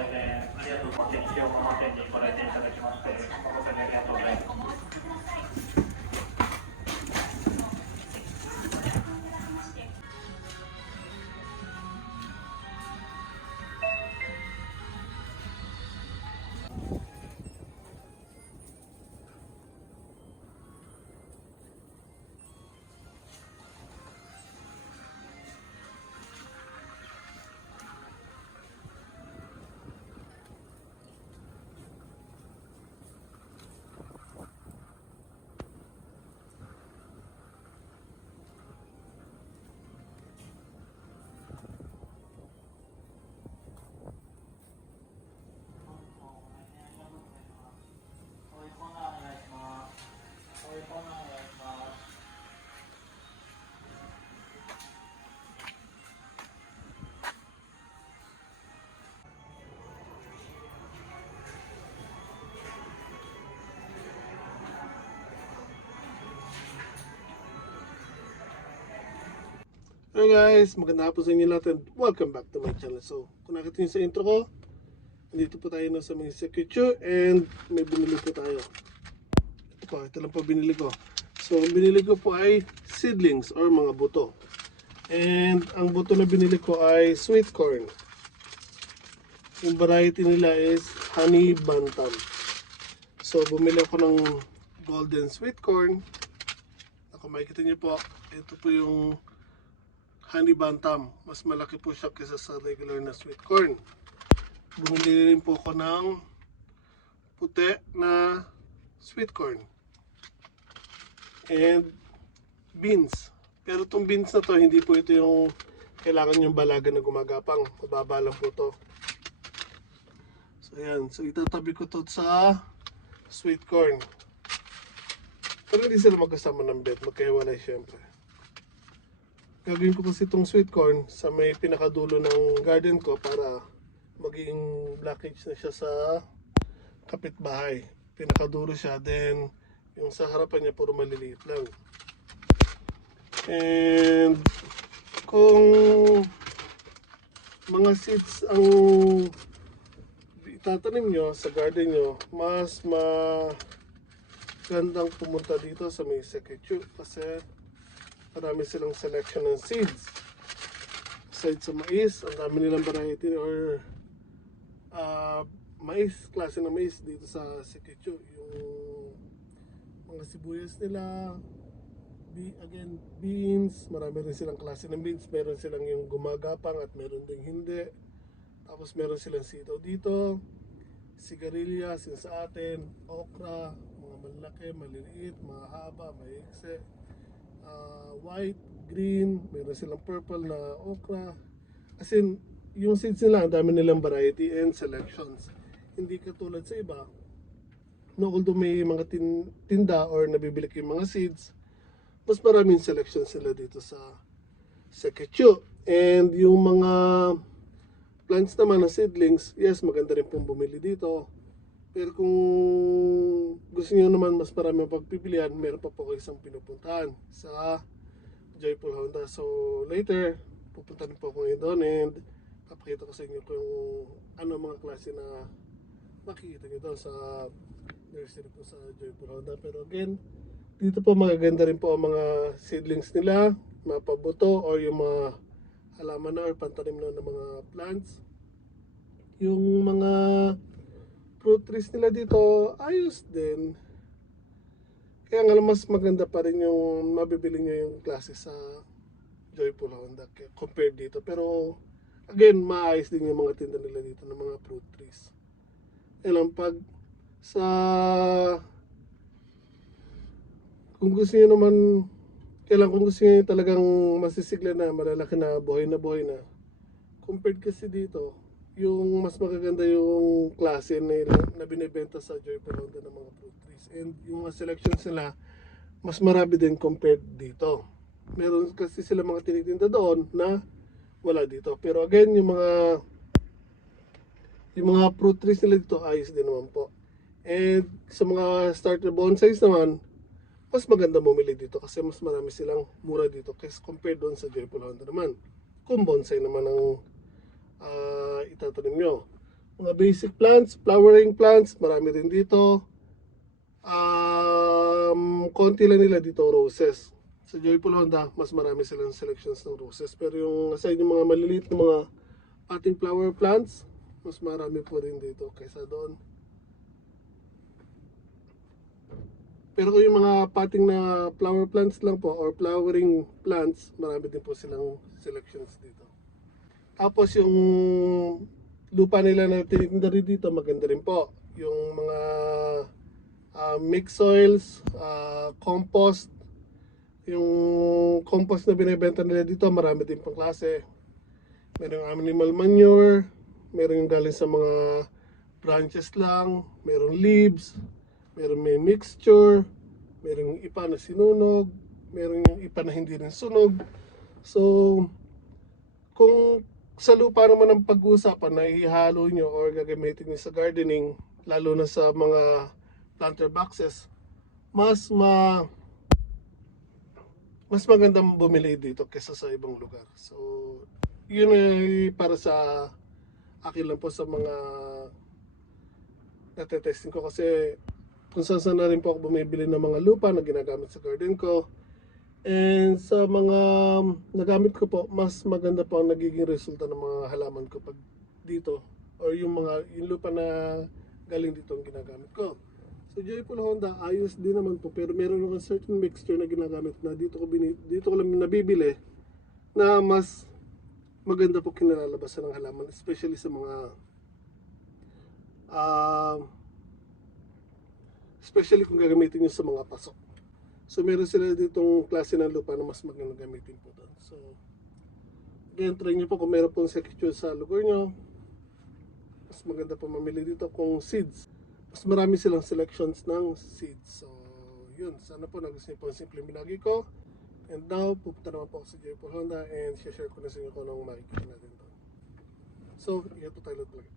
日のご来店ありがとうございます。おませんにご来店いただきまして、誠にありがとうございます。Hey guys, magandang hapon sa inyo lahat and welcome back to my channel. So, kung nakita sa intro ko, dito po tayo na sa mga secure and may binili po tayo. Ito po, ito lang po binili ko. So, binili ko po ay seedlings or mga buto. And ang buto na binili ko ay sweet corn. Yung variety nila is honey bantam. So, bumili ako ng golden sweet corn. Ako makikita niyo po, ito po yung honey bantam. Mas malaki po siya kaysa sa regular na sweet corn. Bumili rin po ako ng puti na sweet corn. And beans. Pero itong beans na to, hindi po ito yung kailangan yung balaga na gumagapang. Mababa lang po to. So yan. So itatabi ko to sa sweet corn. Pero hindi sila magkasama ng bed. Magkahiwalay syempre gagawin ko kasi itong sweet corn sa may pinakadulo ng garden ko para maging blockage na siya sa kapitbahay. Pinakadulo siya, then yung sa harapan niya puro maliliit lang. And kung mga seeds ang itatanim nyo sa garden nyo, mas magandang pumunta dito sa may Sekechu kasi marami silang selection ng seeds. Aside sa mais, ang dami nilang variety or uh, mais, klase ng mais dito sa Sekechu. Yung mga sibuyas nila, be, again, beans, marami rin silang klase ng beans. Meron silang yung gumagapang at meron ding hindi. Tapos meron silang sitaw dito, sigarilyas, yung sa atin, okra, mga malaki, maliliit, mahaba, maikse uh, white, green, meron silang purple na okra. As in, yung seeds nila, ang dami nilang variety and selections. Hindi katulad sa iba, na although may mga tin- tinda or nabibili kayong mga seeds, mas maraming selection sila dito sa sa Quechua. And yung mga plants naman na seedlings, yes, maganda rin pong bumili dito. Pero kung gusto niyo naman mas marami ang pagpipilian, meron pa po ako isang pinupuntahan sa Joyful Honda. So later, pupunta rin po ako ngayon doon and papakita ko sa inyo kung ano mga klase na makikita niyo doon sa nursery po sa Joyful Honda. Pero again, dito po magaganda rin po ang mga seedlings nila, mga pabuto or yung mga halaman na or pantanim na ng mga plants. Yung mga fruit trees nila dito, ayos din. Kaya nga mas maganda pa rin yung mabibili nyo yung klase sa Joyful Honda compared dito. Pero again, maayos din yung mga tinda nila dito ng mga fruit trees. Kaya lang pag sa kung gusto niyo naman kailan kung gusto niyo talagang masisigla na malalaki na buhay na buhay na compared kasi dito yung mas magaganda yung klase nila na binibenta sa Joyful Honda ng mga fruit trees. And yung mga selections nila, mas marami din compared dito. Meron kasi sila mga tinitinda doon na wala dito. Pero again, yung mga yung mga fruit trees nila dito, ayos din naman po. And sa mga starter bonsais naman, mas maganda bumili dito kasi mas marami silang mura dito kasi compared doon sa Joyful Honda naman. Kung bonsai naman ang ah, itatanim nyo. mga basic plants, flowering plants, marami rin dito. Um, konti lang nila dito roses. Sa Joyful Honda, mas marami silang selections ng roses. Pero yung aside yung mga maliliit na mga ating flower plants, mas marami po rin dito kaysa doon. Pero kung yung mga pating na flower plants lang po or flowering plants, marami din po silang selections dito. Tapos yung lupa nila na tinitinda rin dito, maganda rin po. Yung mga ah, mixed soils, ah, compost, yung compost na binibenta nila dito, marami din pang klase. Meron yung animal manure, meron yung galing sa mga branches lang, meron leaves, meron may mixture, meron yung ipa na sinunog, meron yung ipa na hindi rin sunog. So, kung sa lupa naman ang pag-uusapan na ihalo nyo or gagamitin nyo sa gardening, lalo na sa mga planter boxes, mas ma mas magandang bumili dito kaysa sa ibang lugar. So, yun ay para sa akin lang po sa mga natetesting ko kasi kung saan saan na rin po ako bumibili ng mga lupa na ginagamit sa garden ko. And sa mga nagamit ko po, mas maganda po ang nagiging resulta ng mga halaman ko pag dito or yung mga yung lupa na galing dito ang ginagamit ko. So Joyful Honda, ayos din naman po pero meron akong certain mixture na ginagamit na dito ko bini, dito ko lang nabibili na mas maganda po kinalalabasan ng halaman especially sa mga ah especially kung gagamitin nyo sa mga pasok. So meron sila ditong klase ng lupa na mas magandang gamitin po doon. So again, try nyo po kung meron pong secure sa lugar nyo. Mas maganda po mamili dito kung seeds. Mas marami silang selections ng seeds. So yun, sana po nagustuhan po ang simple binagi ko. And now, pupunta naman po ako sa Joyful Honda and share ko na sa inyo kung anong makikita natin doon. So, iyan po tayo ulit.